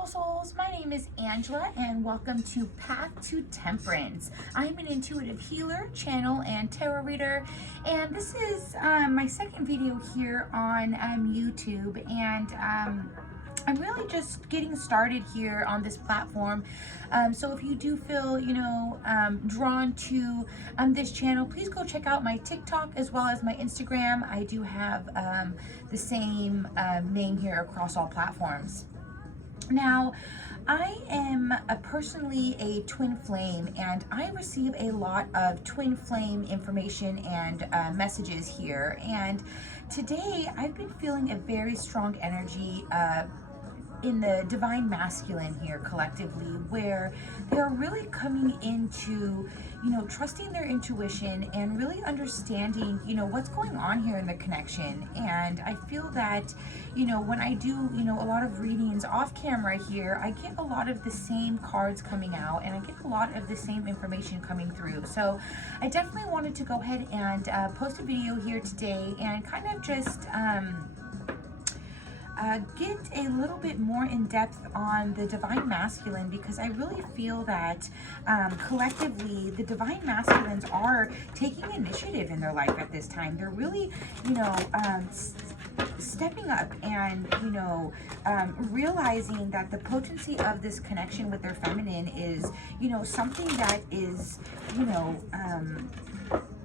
beautiful souls. My name is Angela and welcome to Path to Temperance. I'm an intuitive healer, channel, and tarot reader, and this is my second video here on YouTube, and I'm really just getting started here on this platform. So if you do feel, drawn to this channel, please go check out my TikTok as well as my Instagram. I do have the same name here across all platforms. Now, I am personally a twin flame, and I receive a lot of twin flame information and messages here. And today I've been feeling a very strong energy in the divine masculine here collectively, where they're really coming into, trusting their intuition and really understanding, what's going on here in the connection. And I feel that, when I do, a lot of readings off camera here, I get a lot of the same cards coming out and I get a lot of the same information coming through. So I definitely wanted to go ahead and post a video here today and kind of just get a little bit more in depth on the divine masculine, because I really feel that collectively the divine masculines are taking initiative in their life at this time. They're really, stepping up and, realizing that the potency of this connection with their feminine is, something that is,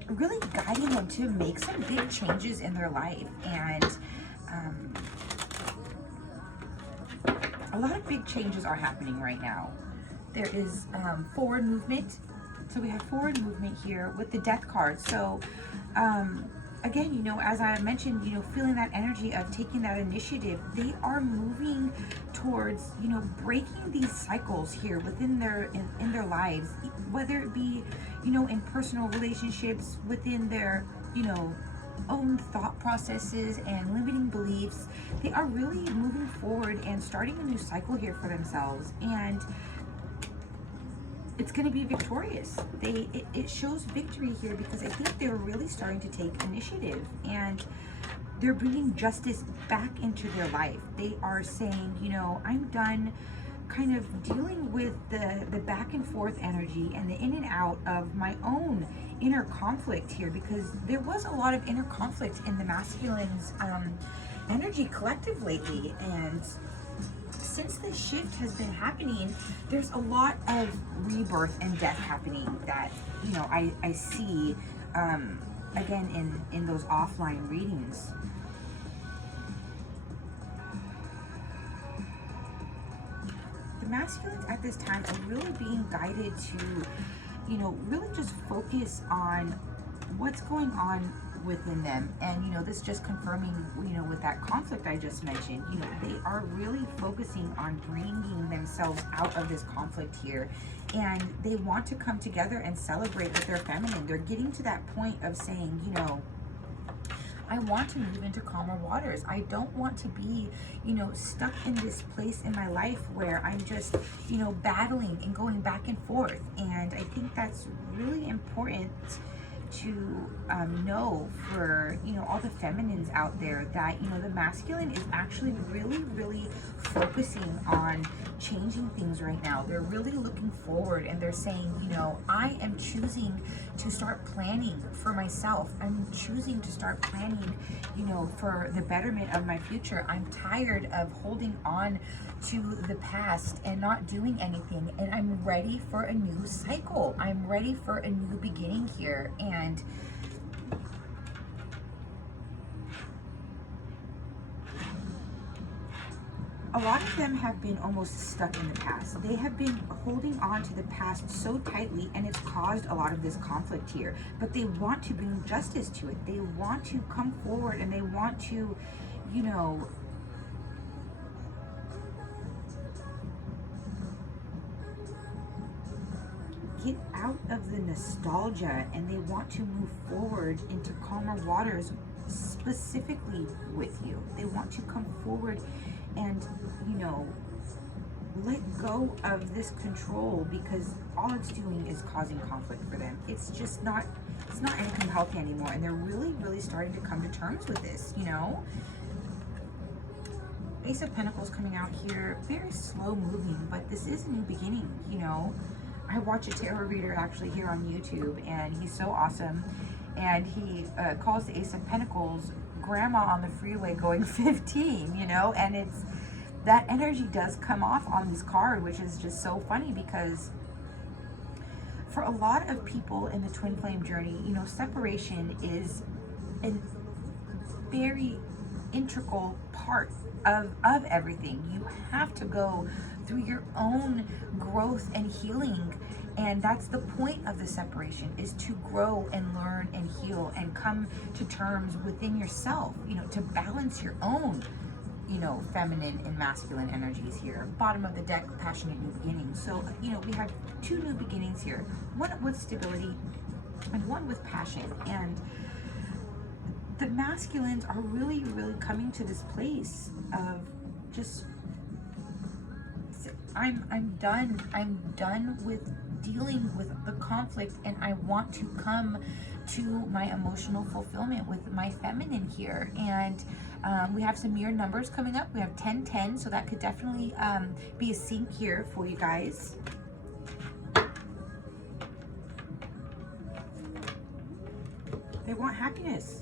really guiding them to make some big changes in their life. And a lot of big changes are happening right now. There is forward movement. So we have forward movement here with the death card. So again, as I mentioned, feeling that energy of taking that initiative, they are moving towards, breaking these cycles here within their in their lives, whether it be, in personal relationships, within their, own thought processes and limiting beliefs. They are really moving forward and starting a new cycle here for themselves, and it's going to be victorious. It shows victory here, because I think they're really starting to take initiative and they're bringing justice back into their life. They are saying, I'm done kind of dealing with the back and forth energy and the in and out of my own inner conflict here, because there was a lot of inner conflict in the masculine's energy collective lately. And since this shift has been happening, there's a lot of rebirth and death happening that, I see again in those offline readings. The masculines at this time are really being guided to, really just focus on what's going on within them. And, this just confirming, with that conflict I just mentioned, they are really focusing on bringing themselves out of this conflict here. And they want to come together and celebrate with their feminine. They're getting to that point of saying, I want to move into calmer waters. I don't want to be, stuck in this place in my life where I'm just, battling and going back and forth. And I think that's really important to know for, all the feminines out there, that, the masculine is actually really focusing on changing things right now. They're really looking forward, and they're saying, I am choosing to start planning for myself. I'm choosing to start planning, for the betterment of my future. I'm tired of holding on to the past and not doing anything, and I'm ready for a new cycle. I'm ready for a new beginning here. And a lot of them have been almost stuck in the past. They have been holding on to the past so tightly, and it's caused a lot of this conflict here. But they want to bring justice to it. They want to come forward, and they want to, get out of the nostalgia, and they want to move forward into calmer waters, specifically with you. They want to come forward and, let go of this control, because all it's doing is causing conflict for them. It's just not, it's not anything healthy anymore. And they're really starting to come to terms with this, Ace of Pentacles coming out here, very slow moving, but this is a new beginning, you know. I watch a tarot reader actually here on YouTube, and he's so awesome. And he calls the Ace of Pentacles grandma on the freeway going 15, you know, and it's, that energy does come off on this card, which is just so funny because for a lot of people in the twin flame journey, you know, separation is a very integral part of everything. You have to go through your own growth and healing, and that's the point of the separation, is to grow and learn and heal and come to terms within yourself, you know, to balance your own, you know, feminine and masculine energies here. Bottom of the deck, passionate new beginnings. So, you know, we have two new beginnings here, one with stability and one with passion. And the masculines are really, really coming to this place of just, I'm done with dealing with the conflict, and I want to come to my emotional fulfillment with my feminine here. And we have some mirror numbers coming up. We have 1010, so that could definitely be a sync here for you guys. They want happiness.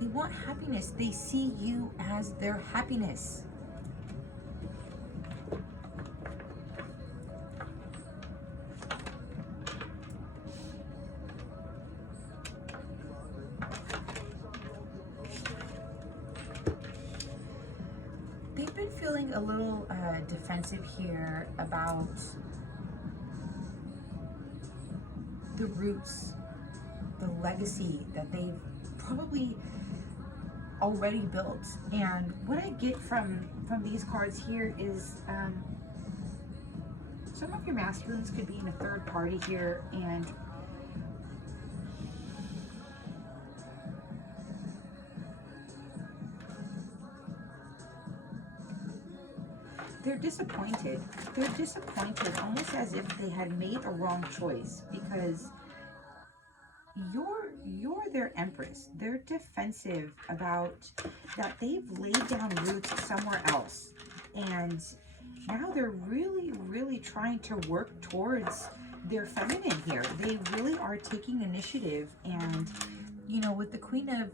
They want happiness. They see you as their happiness. They've been feeling a little defensive here about the roots, the legacy that they've probably already built. And what I get from these cards here is some of your masculines could be in a third party here, and they're disappointed. They're disappointed, almost as if they had made a wrong choice, because you're their empress. They're defensive about that they've laid down roots somewhere else, and now they're really, really trying to work towards their feminine here. They really are taking initiative. And you know, with the Queen of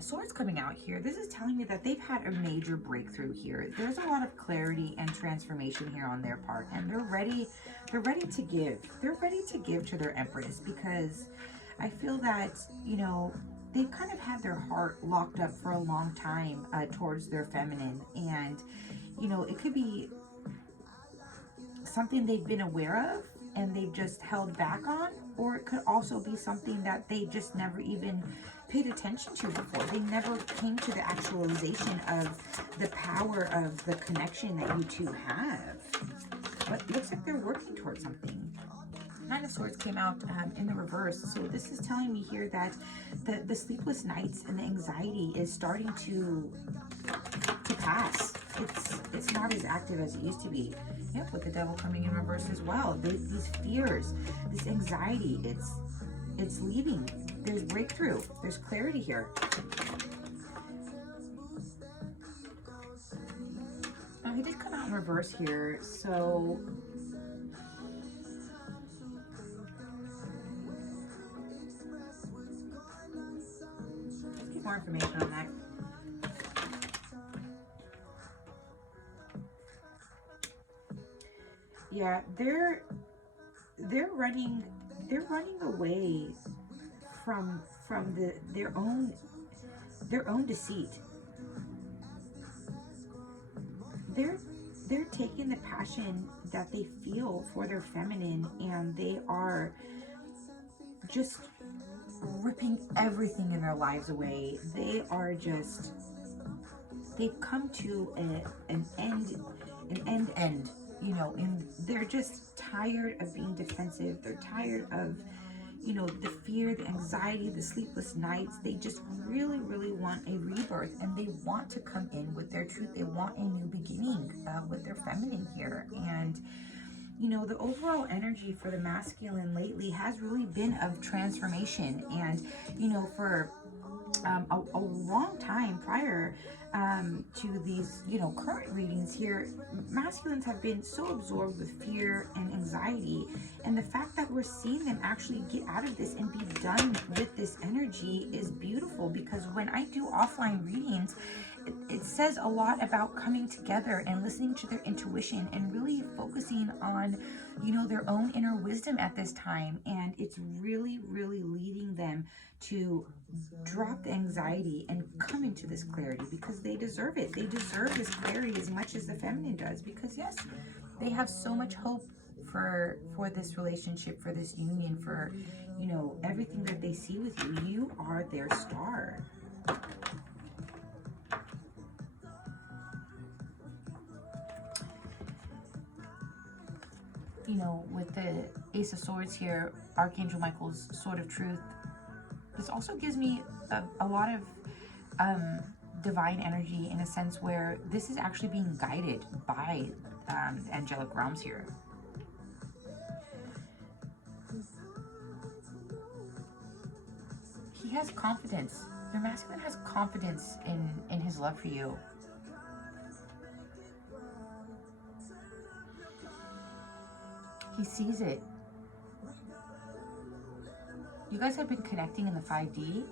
Swords coming out here, this is telling me that they've had a major breakthrough here. There's a lot of clarity and transformation here on their part, and they're ready to give. They're ready to give to their empress, because I feel that, you know, they've kind of had their heart locked up for a long time towards their feminine. And you know, it could be something they've been aware of and they've just held back on, or it could also be something that they just never even paid attention to before. They never came to the actualization of the power of the connection that you two have. But it looks like they're working towards something. Nine of Swords came out in the reverse, so this is telling me here that the sleepless nights and the anxiety is starting to pass. It's not as active as it used to be. Yep, with the Devil coming in reverse as well. These fears, this anxiety, it's leaving. There's breakthrough. There's clarity here. Now, he did come out in reverse here, so let's get more information on that. Yeah, they're running away from their own deceit. They're taking the passion that they feel for their feminine, and they are just ripping everything in their lives away. They are just, they've come to an end, you know, and they're just tired of being defensive. They're tired of, you know, the fear, the anxiety, the sleepless nights. They just really, really want a rebirth, and they want to come in with their truth. They want a new beginning with their feminine here. And you know, the overall energy for the masculine lately has really been of transformation. And you know, for a long time prior, to these, current readings here, masculines have been so absorbed with fear and anxiety, and the fact that we're seeing them actually get out of this and be done with this energy is beautiful, because when I do offline readings, it says a lot about coming together and listening to their intuition and really focusing on, their own inner wisdom at this time. And it's really, really leading them to drop the anxiety and come into this clarity, because they deserve it. They deserve this clarity as much as the feminine does, because yes, they have so much hope for this relationship, for this union, for, everything that they see with you. You are their star. With the Ace of Swords here, Archangel Michael's Sword of Truth, this also gives me a lot of divine energy, in a sense where this is actually being guided by the angelic realms here. He has confidence. Your masculine has confidence in his love for you. He sees it. You guys have been connecting in the 5D.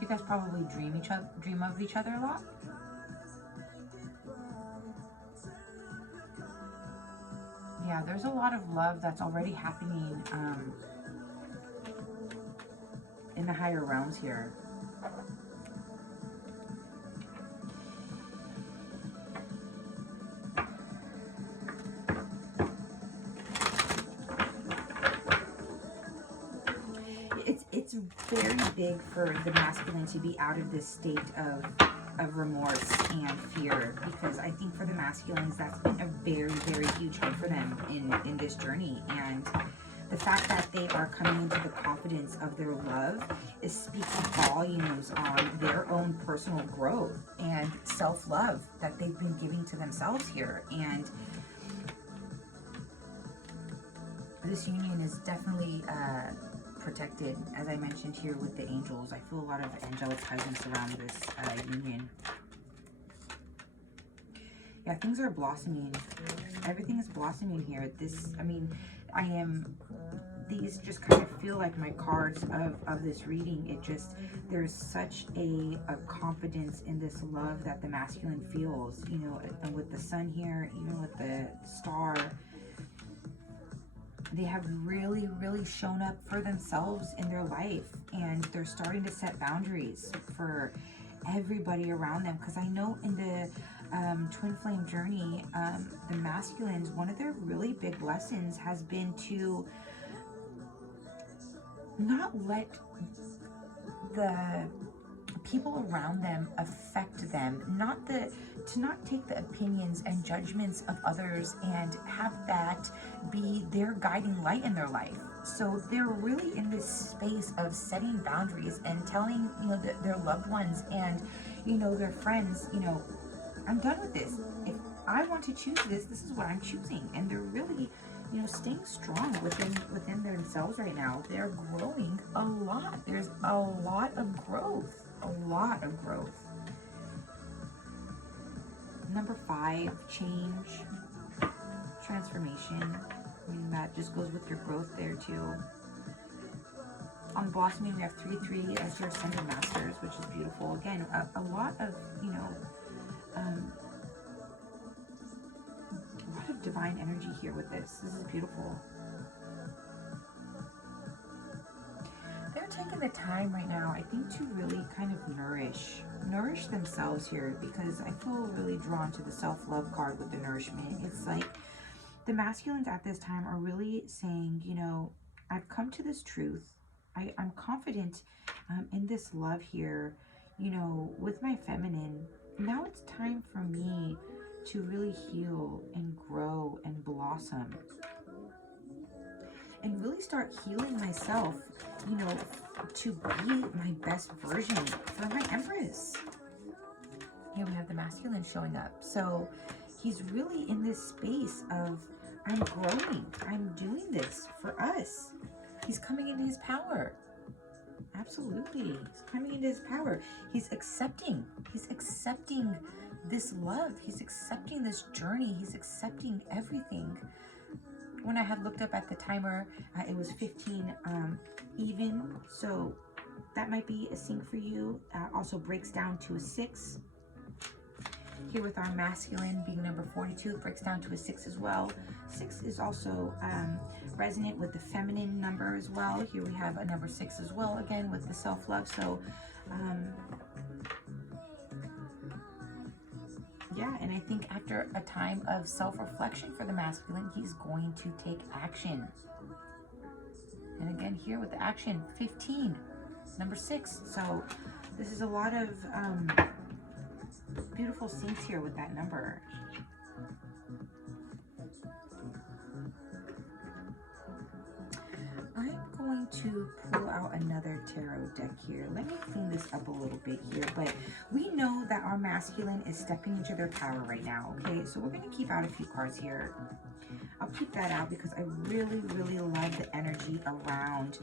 You guys probably dream of each other a lot. Yeah, there's a lot of love that's already happening in the higher realms here. It's very big for the masculine to be out of this state of remorse and fear, because I think for the masculines, that's been a very, very huge help for them in this journey. And the fact that they are coming into the confidence of their love is speaking volumes on their own personal growth and self-love that they've been giving to themselves here. And this union is definitely protected, as I mentioned here with the angels. I feel a lot of angelic presence around this union. Yeah, things are blossoming. Everything is blossoming here. These just kind of feel like my cards of this reading. There's such a confidence in this love that the masculine feels, and with the sun here, even with the star, they have really, really shown up for themselves in their life, and they're starting to set boundaries for everybody around them. Because I know in the twin flame journey, the masculines, one of their really big lessons has been to not let the people around them affect them, to not take the opinions and judgments of others and have that be their guiding light in their life. So they're really in this space of setting boundaries and telling, their loved ones and, their friends, I'm done with this. If I want to choose this, this is what I'm choosing. And they're really, staying strong within themselves right now. They're growing a lot. There's a lot of growth. A lot of growth. Number 5, change, transformation. That just goes with your growth there too. On blossoming, we have 3-3 as your ascended masters, which is beautiful. Again, a lot of, a lot of divine energy here with this. This is beautiful. They're taking the time right now, I think, to really kind of nourish themselves here, because I feel really drawn to the self-love card with the nourishment. It's like the masculines at this time are really saying, I've come to this truth. I'm confident in this love here, with my feminine. Now it's time for me to really heal and grow and blossom and really start healing myself, to be my best version for my Empress. Here we have the masculine showing up. So he's really in this space of, I'm growing. I'm doing this for us. He's coming into his power. Absolutely. He's coming into his power. He's accepting this love. He's accepting this journey. He's accepting everything. When I had looked up at the timer, it was 15 even. So that might be a sync for you. Also breaks down to a 6. Here with our masculine being number 42, it breaks down to a 6 as well. 6 is also resonant with the feminine number as well. Here we have a number 6 as well, again with the self-love. So yeah, and I think after a time of self-reflection for the masculine, he's going to take action. And again here with the action, 15, number 6. So this is a lot of beautiful syncs here with that number. I'm going to pull out another tarot deck here. Let me clean this up a little bit here, but we know that our masculine is stepping into their power right now, okay? So we're going to keep out a few cards here. I'll keep that out because I really, really love the energy around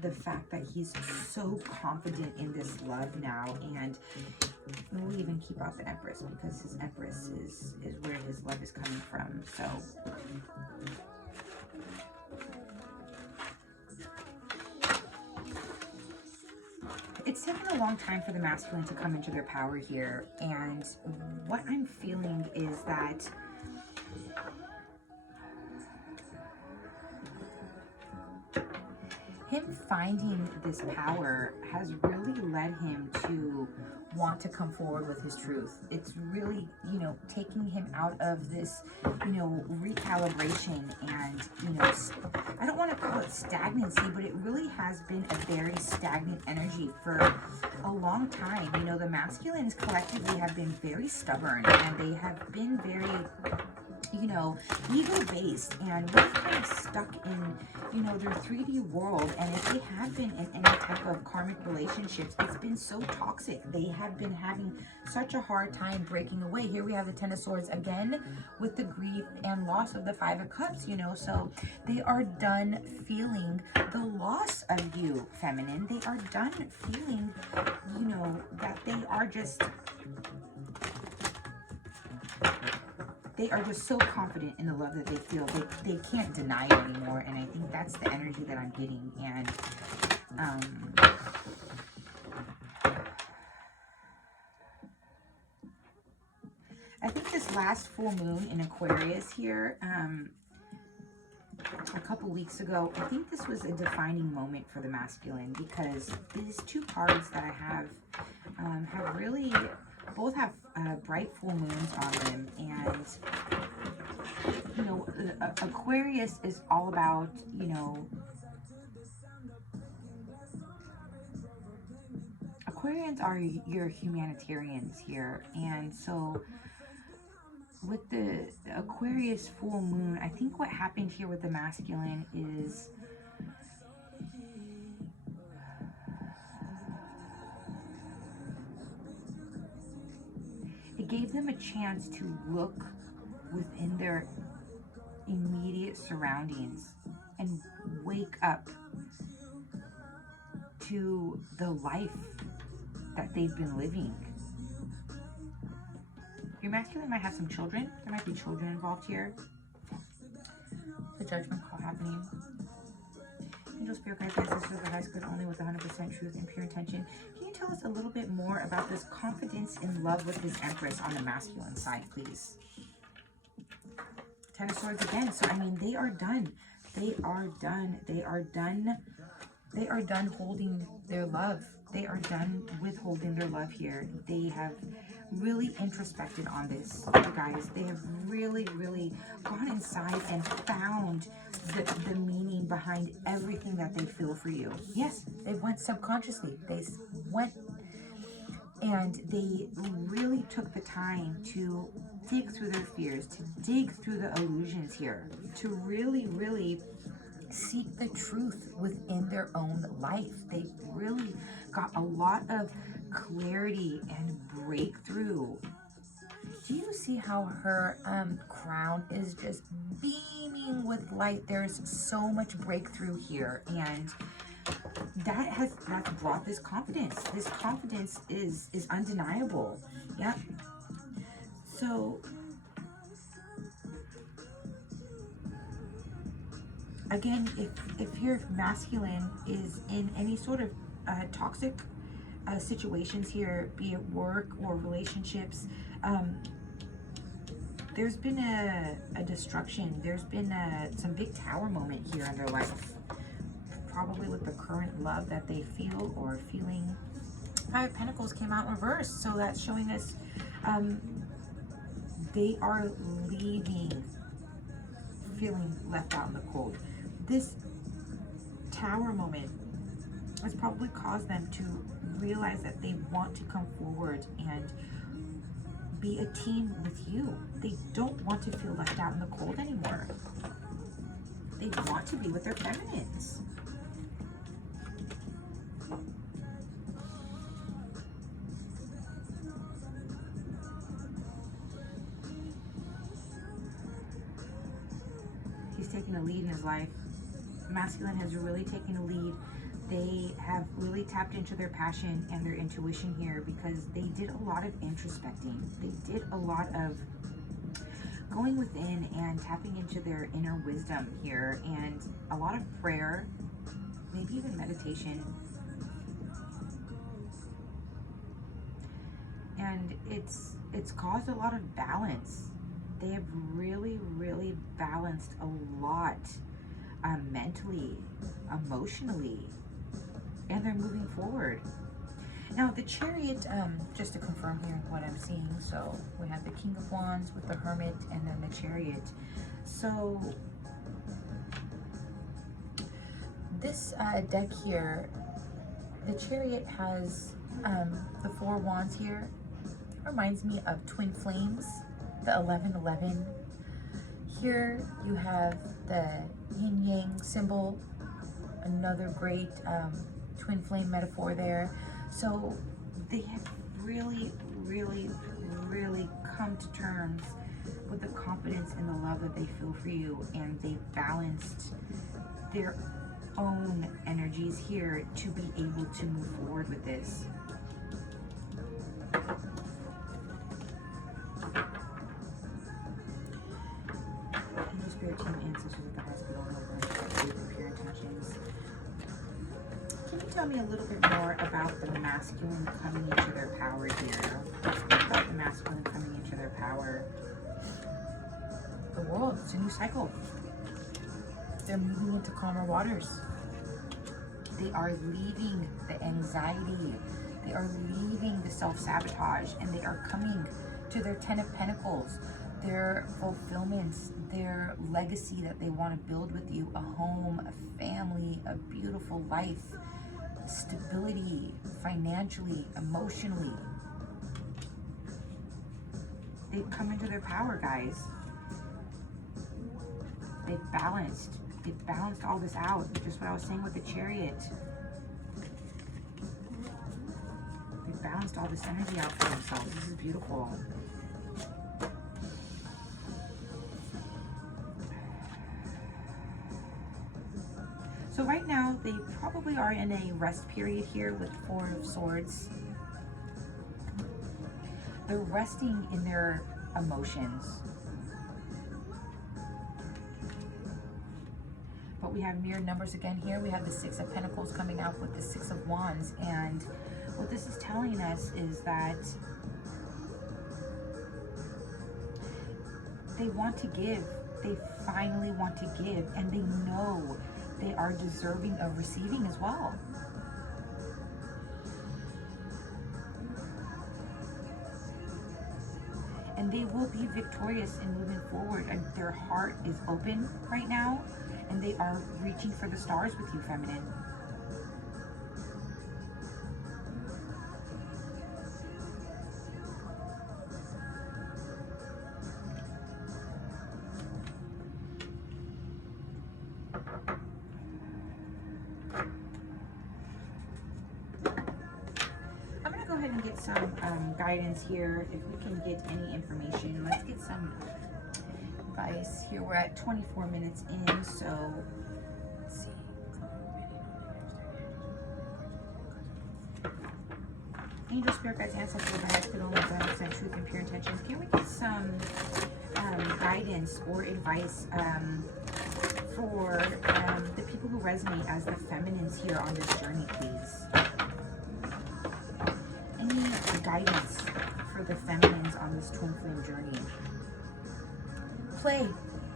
the fact that he's so confident in this love now. And we'll even keep out the Empress because his Empress is where his love is coming from. So it's taken a long time for the masculine to come into their power here. And what I'm feeling is that him finding this power has really led him to want to come forward with his truth. It's really, you know, taking him out of this, you know, recalibration and, you know, I don't want to call it stagnancy, but it really has been a very stagnant energy for a long time. You know, the masculines collectively have been very stubborn and they have been very, you know, ego-based and really kind of stuck in, you know, their 3D world. And if they have been in any type of karmic relationships, it's been so toxic. They have been having such a hard time breaking away. Here we have the Ten of Swords again with the grief and loss of the Five of Cups, you know, so they are done feeling the loss of you, feminine. They are done feeling, you know, that they are just so confident in the love that they feel. They can't deny it anymore. And I think that's the energy that I'm getting. And I think this last full moon in Aquarius here, a couple weeks ago, I think this was a defining moment for the masculine, because these two cards that I have really both have bright full moons on them. And you know, Aquarius is all about, you know, Aquarians are your humanitarians here. And so with the Aquarius full moon, I think what happened here with the masculine is it gave them a chance to look within their immediate surroundings and wake up to the life that they've been living. Your masculine might have some children. There might be children involved here. The judgment call happening. Angel, spirit guides, ancestors of the highest good, only with 100% truth and pure intention. Can you tell us a little bit more about this confidence in love with his Empress on the masculine side, please? Ten of Swords again. So, I mean, they are done. They are done. They are done. They are done holding their love. They are done withholding their love here. They have really introspected on this, you guys. They have really, really gone inside and found the meaning behind everything that they feel for you. Yes, they went subconsciously. They went and they really took the time to dig through their fears, to dig through the illusions here, to really, really seek the truth within their own life. They really got a lot of clarity and breakthrough Do you see how her crown is just beaming with light? There's so much breakthrough here, and that's brought this confidence. This confidence is undeniable. Yeah. So again, if your masculine is in any sort of toxic situations here, be it work or relationships, there's been a destruction. There's been some big tower moment here in their life, probably with the current love that they feel or feeling. Five of Pentacles came out in reverse, so that's showing us they are leaving, feeling left out in the cold. This tower moment has probably caused them to realize that they want to come forward and be a team with you. They don't want to feel left out in the cold anymore. They want to be with their feminines. He's taking a lead in his life. Masculine has really taken a lead. They have really tapped into their passion and their intuition here because they did a lot of introspecting. They did a lot of going within and tapping into their inner wisdom here, and a lot of prayer, maybe even meditation. And it's caused a lot of balance. They have really, really balanced a lot mentally, emotionally, and they're moving forward. Now the Chariot, just to confirm here what I'm seeing, so we have the King of Wands with the Hermit and then the Chariot. So this deck here, the Chariot has the 4 wands here. It reminds me of twin flames, the 1111. Here you have the yin yang symbol, another great twin flame metaphor there. So they have really, really, really come to terms with the confidence and the love that they feel for you, and they balanced their own energies here to be able to move forward with this. Spirit team ancestors of the hospital and pure intentions. Can you tell me a little bit more about the masculine coming into their power here? About the masculine coming into their power. The world, it's a new cycle. They're moving into calmer waters. They are leaving the anxiety. They are leaving the self-sabotage, and they are coming to their 10 of Pentacles, their fulfillments, their legacy that they want to build with you, a home, a family, a beautiful life, stability, financially, emotionally. They've come into their power, guys. They've balanced all this out. Just what I was saying with the Chariot. They've balanced all this energy out for themselves. This is beautiful. So right now, they probably are in a rest period here with 4 of Swords. They're resting in their emotions. But we have mirrored numbers again here. We have the 6 of Pentacles coming out with the 6 of Wands. And what this is telling us is that they want to give. They finally want to give. And they know they are deserving of receiving as well. And they will be victorious in moving forward. And their heart is open right now, and they are reaching for the stars with you, feminine. some guidance here. If we can get any information, let's get some advice here. We're at 24 minutes in, so let's see. Angel, spirit guides, ancestors, overhead, good only guidance and truth and pure intentions. Can we get some guidance or advice for the people who resonate as the feminines here on this journey, please? Any guidance for the feminines on this twin flame journey? Play.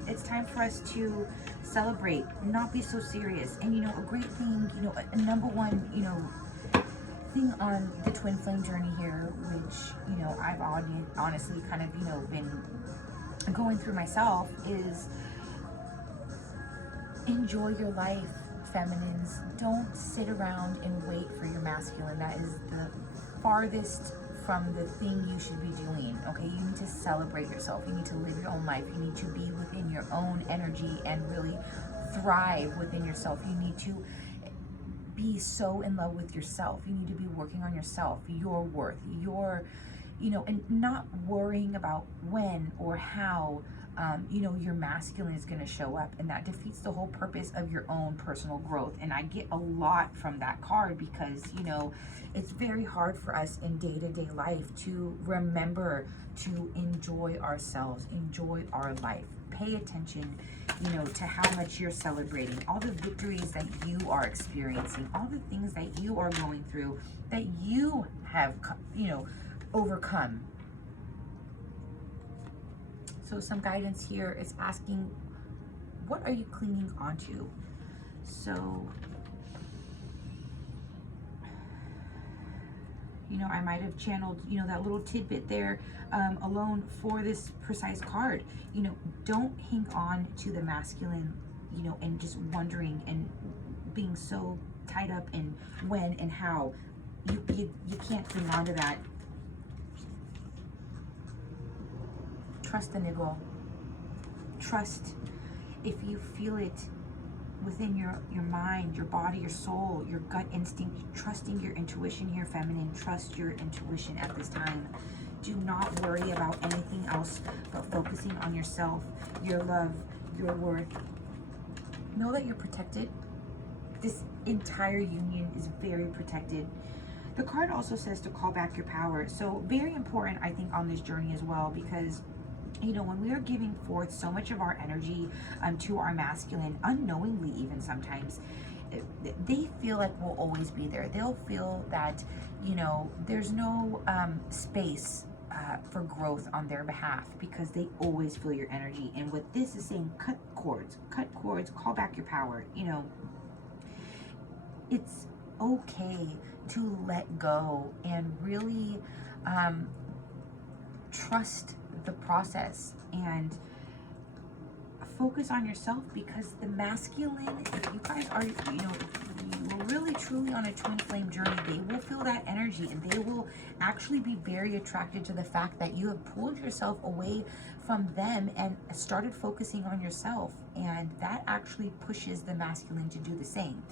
It's time for us to celebrate, not be so serious. And, you know, a great thing, you know, a number one, you know, thing on the twin flame journey here, which, you know, I've honestly kind of, you know, been going through myself, is enjoy your life, feminines. Don't sit around and wait for your masculine. That is the farthest from the thing you should be doing. Okay, you need to celebrate yourself. You need to live your own life. You need to be within your own energy and really thrive within yourself. You need to be so in love with yourself. You need to be working on yourself, your worth, your, you know, and not worrying about when or how, you know, your masculine is going to show up. And that defeats the whole purpose of your own personal growth. And I get a lot from that card because, you know, it's very hard for us in day-to-day life to remember to enjoy ourselves, enjoy our life. Pay attention, you know, to how much you're celebrating, all the victories that you are experiencing, all the things that you are going through, that you have, you know, overcome. So some guidance here is asking, what are you clinging onto? So, you know, I might have channeled, you know, that little tidbit there alone for this precise card. You know, don't hang on to the masculine, you know, and just wondering and being so tied up in when and how. You can't cling on to that. Trust the niggle. Trust, if you feel it within your mind, your body, your soul, your gut instinct, trusting your intuition here, feminine. Trust your intuition at this time. Do not worry about anything else but focusing on yourself, your love, your worth. Know that you're protected. This entire union is very protected. The card also says to call back your power. So very important, I think, on this journey as well, because, you know, when we are giving forth so much of our energy to our masculine, unknowingly even sometimes, they feel like we'll always be there. They'll feel that, you know, there's no space for growth on their behalf because they always feel your energy. And what this is saying, cut cords, call back your power. You know, it's okay to let go and really trust the process and focus on yourself, because the masculine, if you guys are, you know, you are really truly on a twin flame journey, they will feel that energy and they will actually be very attracted to the fact that you have pulled yourself away from them and started focusing on yourself, and that actually pushes the masculine to do the same.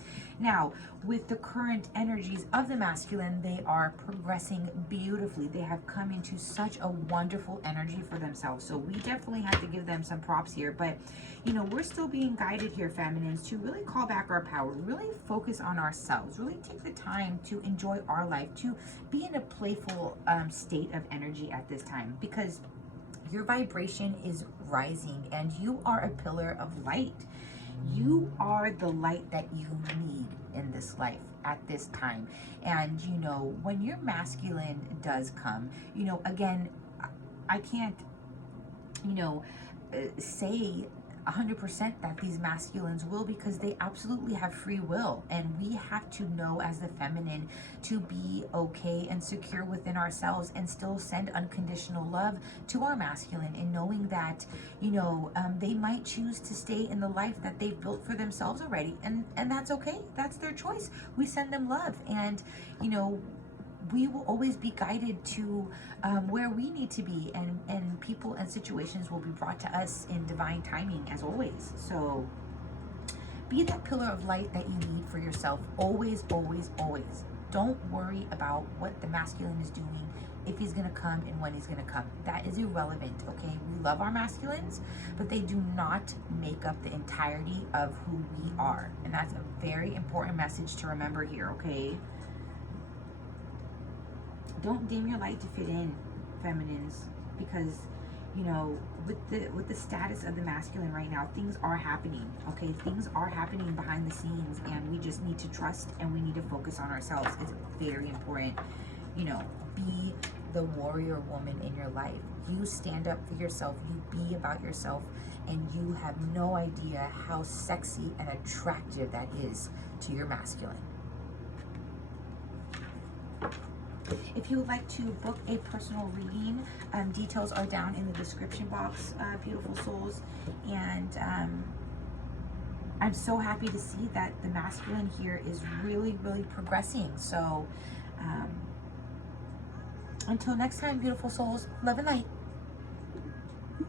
Now, with the current energies of the masculine, they are progressing beautifully. They have come into such a wonderful energy for themselves, so we definitely have to give them some props here. But, you know, we're still being guided here, feminines, to really call back our power, really focus on ourselves, really take the time to enjoy our life, to be in a playful state of energy at this time, because your vibration is rising and you are a pillar of light. You are the light that you need in this life at this time. And, you know, when your masculine does come, you know, again, I can't, you know, say 100% that these masculines will, because they absolutely have free will, and we have to know as the feminine to be okay and secure within ourselves and still send unconditional love to our masculine, and knowing that, you know, they might choose to stay in the life that they've built for themselves already, and that's okay. That's their choice. We send them love, and, you know, we will always be guided to where we need to be, and people and situations will be brought to us in divine timing, as always. So be that pillar of light that you need for yourself, always, always, always. Don't worry about what the masculine is doing, if he's gonna come and when he's gonna come. That is irrelevant, okay? We love our masculines, but they do not make up the entirety of who we are. And that's a very important message to remember here, okay? Don't dim your light to fit in, feminines, because you know, with the status of the masculine right now, things are happening, okay? Things are happening behind the scenes, and we just need to trust and we need to focus on ourselves. It's very important. You know, be the warrior woman in your life. You stand up for yourself, you be about yourself, and you have no idea how sexy and attractive that is to your masculine. If you would like to book a personal reading, details are down in the description box, beautiful souls. And I'm so happy to see that the masculine here is really, really progressing. So until next time, beautiful souls, love and light.